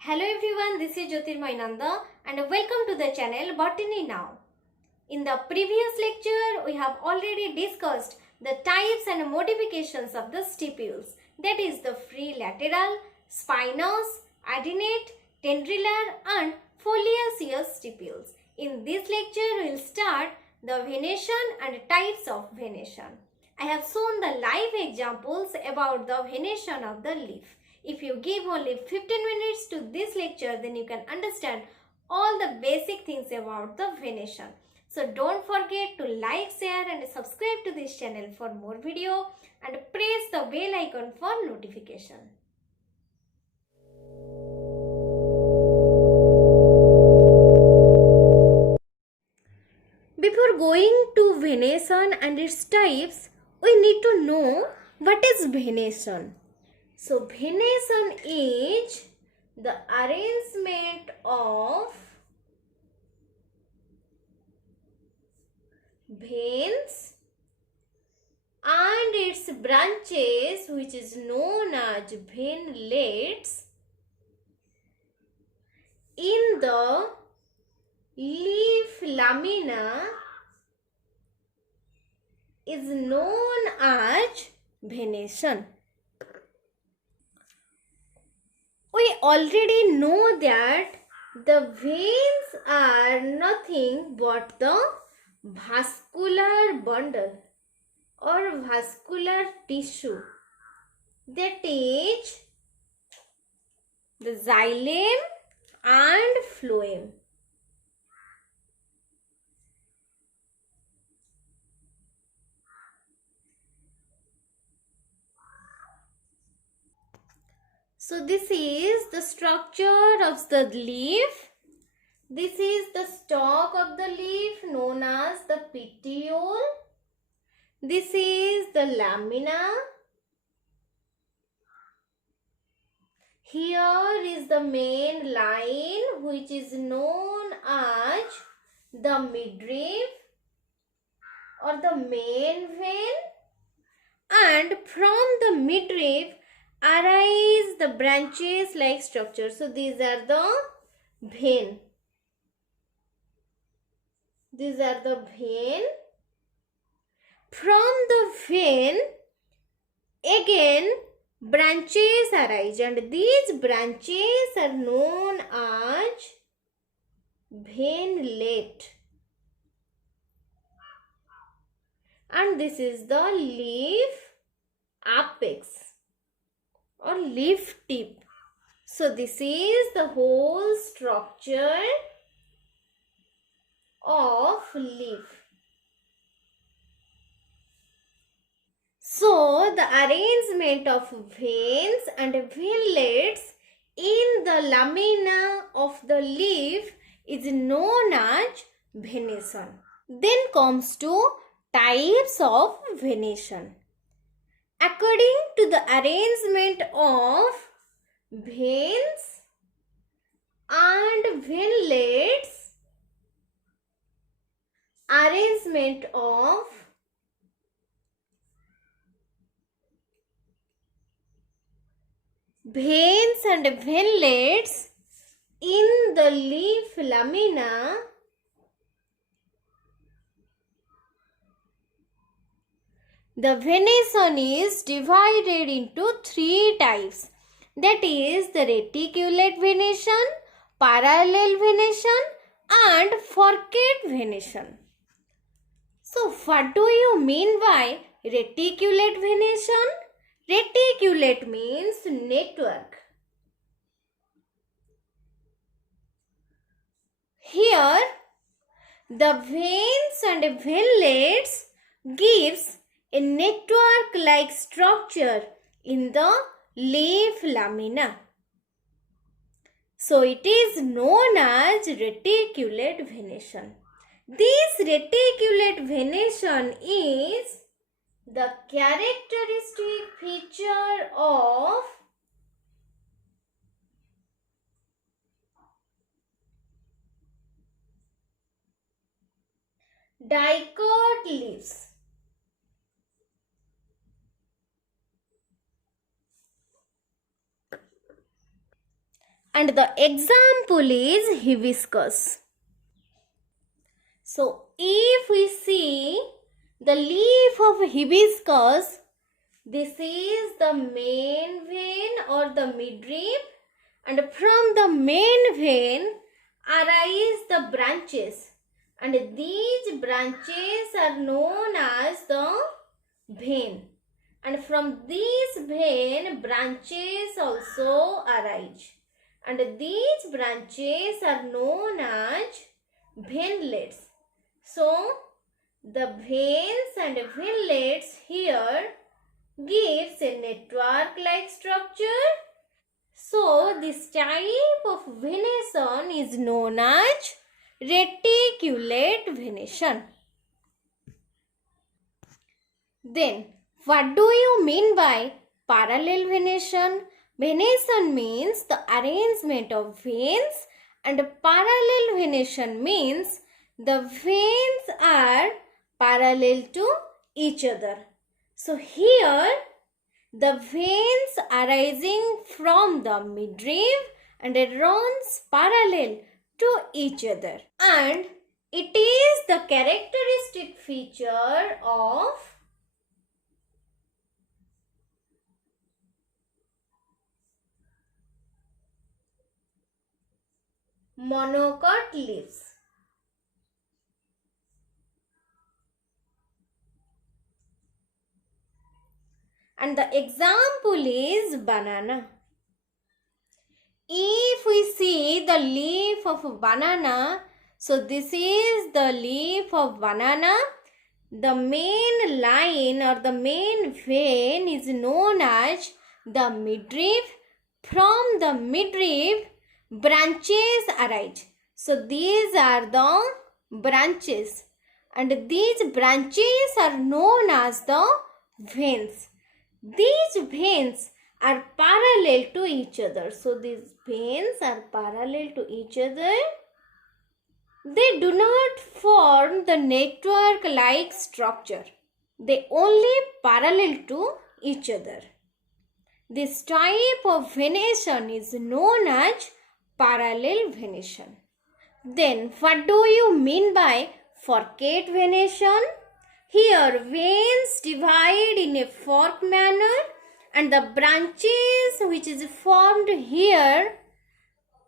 Hello everyone, this is Jyotirmoy Nanda and welcome to the channel Botany Now. In the previous lecture, we have already discussed the types and modifications of the stipules, that is the free lateral, spinous, adennate, tendrilar and foliaceous stipules. In this lecture, we will start the venation and types of venation. I have shown the live examples about the venation of the leaf. If you give only 15 minutes to this lecture, then you can understand all the basic things about the venation. So don't forget to like, share and subscribe to this channel for more video and press the bell icon for notification. Before going to venation and its types, we need to know what is venation. So venation is the arrangement of veins and its branches, which is known as veinlets, in the leaf lamina is known as venation. We already know that the veins are nothing but the vascular bundle or vascular tissue, that is the xylem and phloem. So this is the structure of the leaf. This is the stalk of the leaf known as the petiole. This is the lamina. Here is the main line, which is known as the midrib or the main vein, and from the midrib arise the branches like structure. So these are the vein. These are the vein. From the vein again branches arise, and these branches are known as veinlet. And this is the leaf apex or leaf tip. So this is the whole structure of leaf. So the arrangement of veins and veinlets in the lamina of the leaf is known as venation. Then comes to types of venation. According to the arrangement of veins and veinlets, arrangement of veins and veinlets in the leaf lamina the venation is divided into three types, that is the reticulate venation, parallel venation and forked venation. So what do you mean by reticulate venation? Reticulate means network. Here the veins and veinlets gives a network-like structure in the leaf lamina. So it is known as reticulate venation. This reticulate venation is the characteristic feature of dicot leaves. and the example is hibiscus. So if we see the leaf of hibiscus, this is the main vein or the midrib, and from the main vein arise the branches, and these branches are known as the vein, and from these vein branches also arise, and these branches are known as veinlets. So the veins and veinlets here gives a network-like structure. So this type of venation is known as reticulate venation. Then what do you mean by parallel venation? Venation means the arrangement of veins, and parallel venation means the veins are parallel to each other. So here the veins arising from the midrib and it runs parallel to each other, and it is the characteristic feature of monocot leaves. And the example is banana. If we see the leaf of banana, so this is the leaf of banana. The main line or the main vein is known as the midrib. From the midrib, branches arise. So these are the branches, and these branches are known as the veins. These veins are parallel to each other. So these veins are parallel to each other. They do not form the network-like structure. They only parallel to each other. This type of venation is known as parallel venation. Then what do you mean by forked venation? Here veins divide in a fork manner, and the branches which is formed here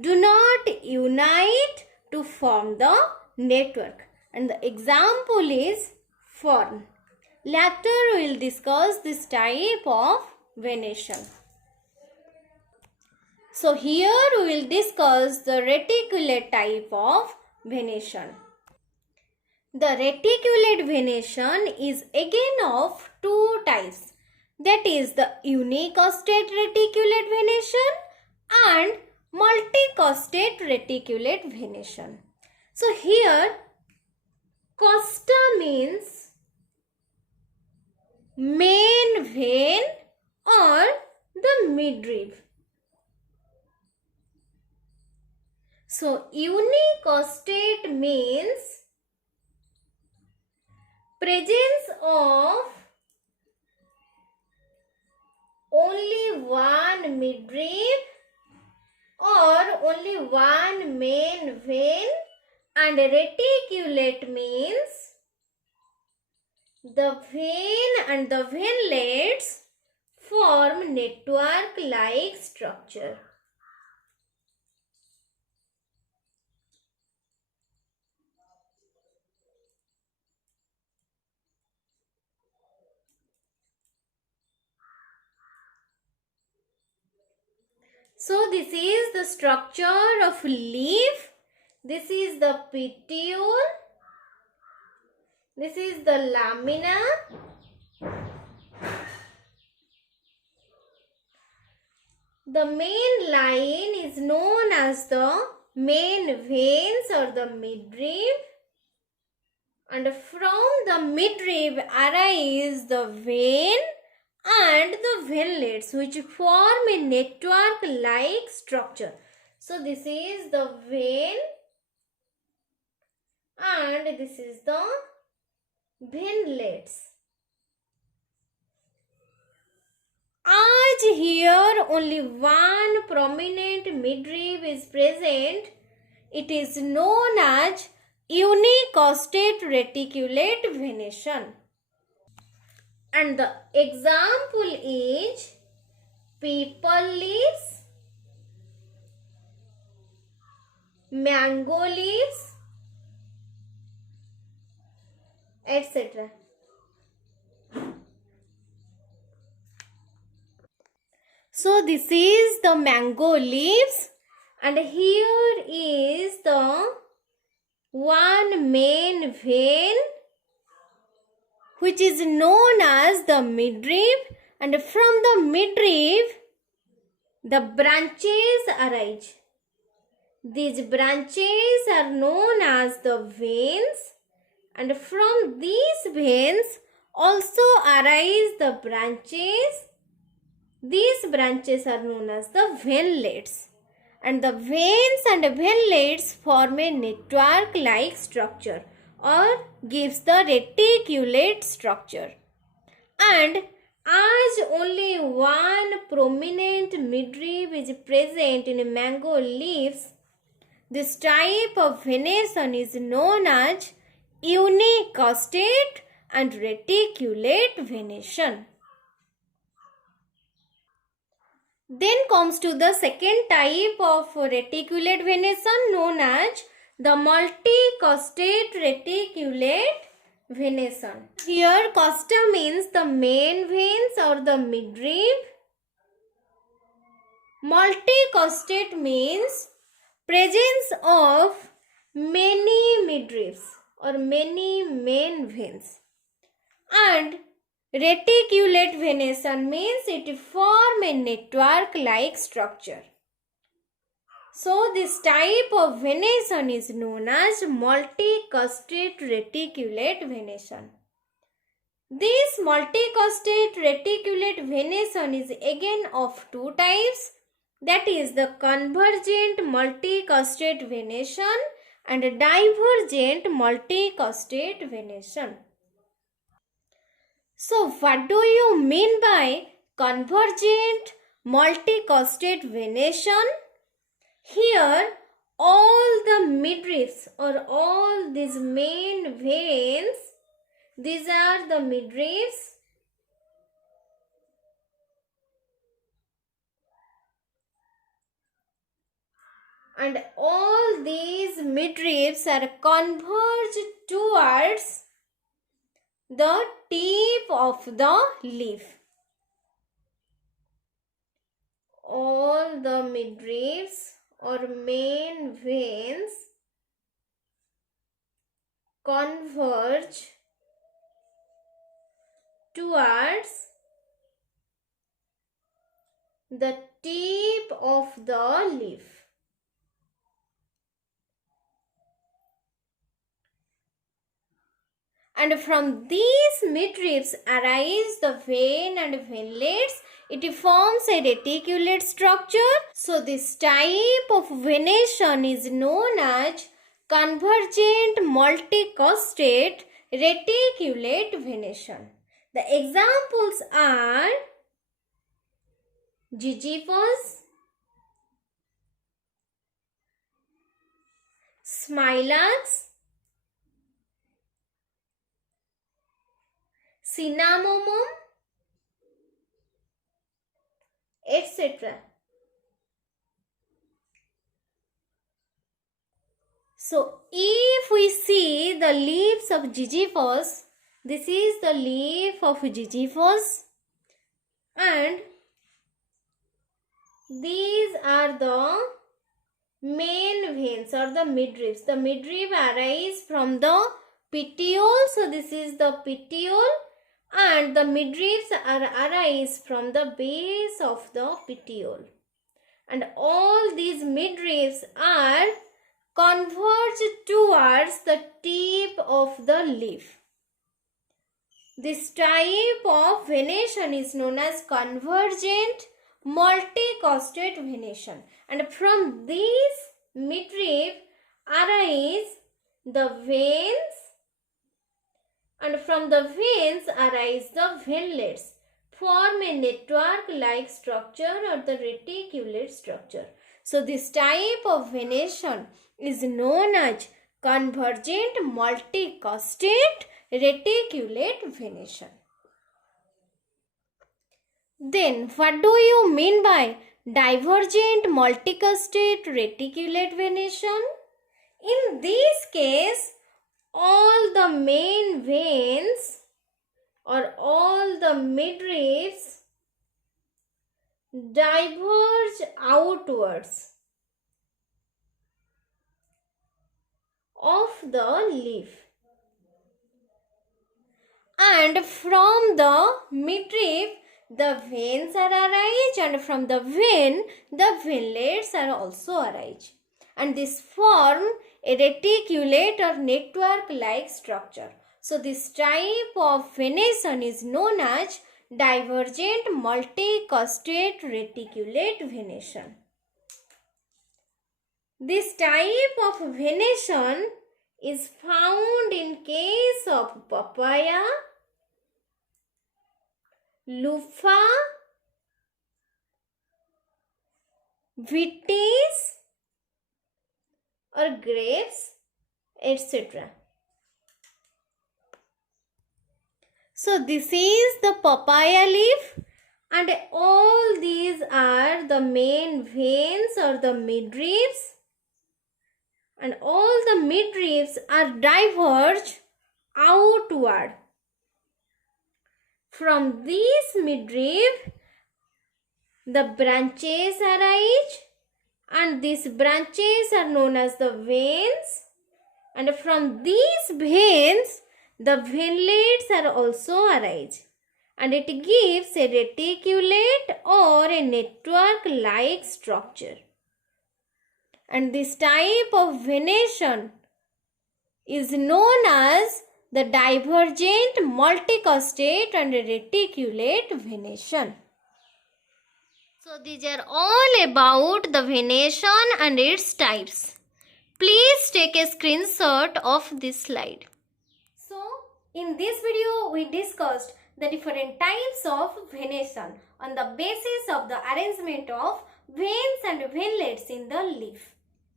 do not unite to form the network, and the example is fern. Later we will discuss this type of venation. So here we will discuss the reticulate type of venation. The reticulate venation is again of two types, that is the unicostate reticulate venation and multicostate reticulate venation. So here costa means main vein or the midrib. So unicostate means presence of only one midrib or only one main vein, and reticulate means the vein and the veinlets form network-like structure. So this is the structure of leaf. This is the petiole. This is the lamina. The main line is known as the main veins or the midrib, and from the midrib arise the vein and the veinlets which form a network-like structure. So this is the vein and this is the veinlets. As here only one prominent midrib is present, it is known as unicostate reticulate venation. And the example is people leaves, mango leaves, etc. So this is the mango leaves, and here is the one main vein which is known as the midrib, and from the midrib the branches arise. These branches are known as the veins, and from these veins also arise the branches. These branches are known as the veinlets, and the veins and veinlets form a network-like structure or gives the reticulate structure. And as only one prominent midrib is present in mango leaves, this type of venation is known as unicostate and reticulate venation. Then comes to the second type of reticulate venation known as the multicostate reticulate venation. Here costa means the main veins or the midrib. Multicostate means presence of many midribs or many main veins. And reticulate venation means it form a network-like structure. So this type of venation is known as multicostate reticulate venation. This multicostate reticulate venation is again of two types, that is the convergent multicostate venation and divergent multicostate venation. So what do you mean by convergent multicostate venation? Here all the midribs or all these main veins, these are the midribs, and all these midribs are converged towards the tip of the leaf. All the midribs or main veins converge towards the tip of the leaf. And from these midribs arise the vein and veinlets. It forms a reticulate structure. So this type of venation is known as convergent multicostate reticulate venation. The examples are Ziziphus, Smilax, Cinnamomum, etc. So if we see the leaves of Ziziphus, this is the leaf of Ziziphus, and these are the main veins or the midribs. The midrib arise from the petiole. So this is the petiole, and the midribs arise from the base of the petiole. And all these midribs are converged towards the tip of the leaf. This type of venation is known as convergent multicostate venation, and from these midrib arise the veins, and from the veins arise the veinlets. form a network-like structure or the reticulate structure. So this type of venation is known as convergent multicostate reticulate venation. Then what do you mean by divergent multicostate reticulate venation? In this case, all the main veins or all the midribs diverge outwards of the leaf, and from the midrib the veins are arise, and from the vein the veinlets are also arise, and this form a reticulate or network like structure. So this type of venation is known as divergent multicostate reticulate venation. This type of venation is found in case of papaya, loofah, vitis or grapes, etc. So this is the papaya leaf, and all these are the main veins or the midribs, and all the midribs are diverged outward. From this midrib the branches arise, and these branches are known as the veins, and from these veins the veinlets are also arise, and it gives a reticulate or a network like structure. And this type of venation is known as the divergent multicostate and reticulate venation. So these are all about the venation and its types. Please take a screenshot of this slide. So in this video we discussed the different types of venation on the basis of the arrangement of veins and veinlets in the leaf.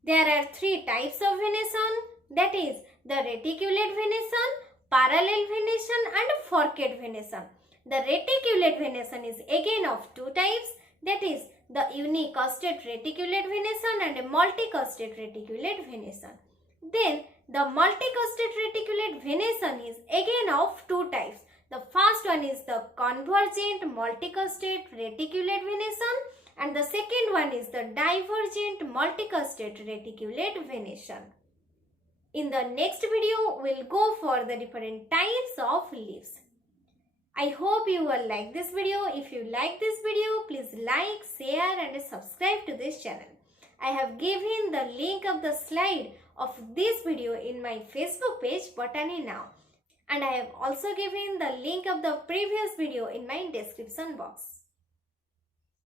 There are three types of venation, that is the reticulate venation, parallel venation and forked venation. The reticulate venation is again of two types, that is the unicostate reticulate venation and a multicostate reticulate venation. Then the multicostate reticulate venation is again of two types. The first one is the convergent multicostate reticulate venation, and the second one is the divergent multicostate reticulate venation. In the next video, we'll go for the different types of leaves. I hope you will like this video. If you like this video, please like, share and subscribe to this channel. I have given the link of the slide of this video in my Facebook page Botany Now, and I have also given the link of the previous video in my description box.